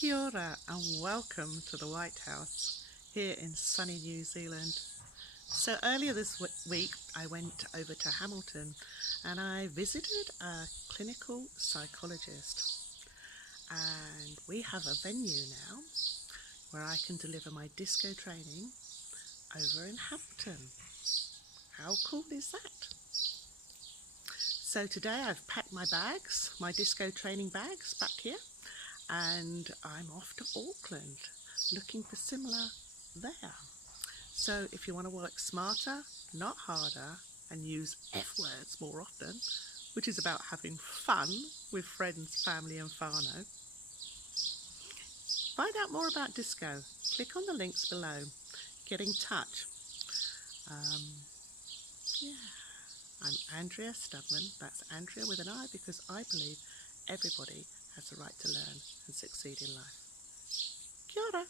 Kia ora and welcome to the White House here in sunny New Zealand. So earlier this week I went over to Hamilton and I visited a clinical psychologist, and we have a venue now where I can deliver my DYSCO training over in Hamilton. How cool is that? So today I've packed my bags, my DYSCO training bags back here, and I'm off to Auckland looking for similar there. So if you want to work smarter, not harder, and use F words more often, which is about having fun with friends, family and whānau, find out more about DYSCO. Click on the links below. Get in touch. I'm Andria Studman. That's Andria with an I, because I believe everybody has the right to learn and succeed in life. Kia ora.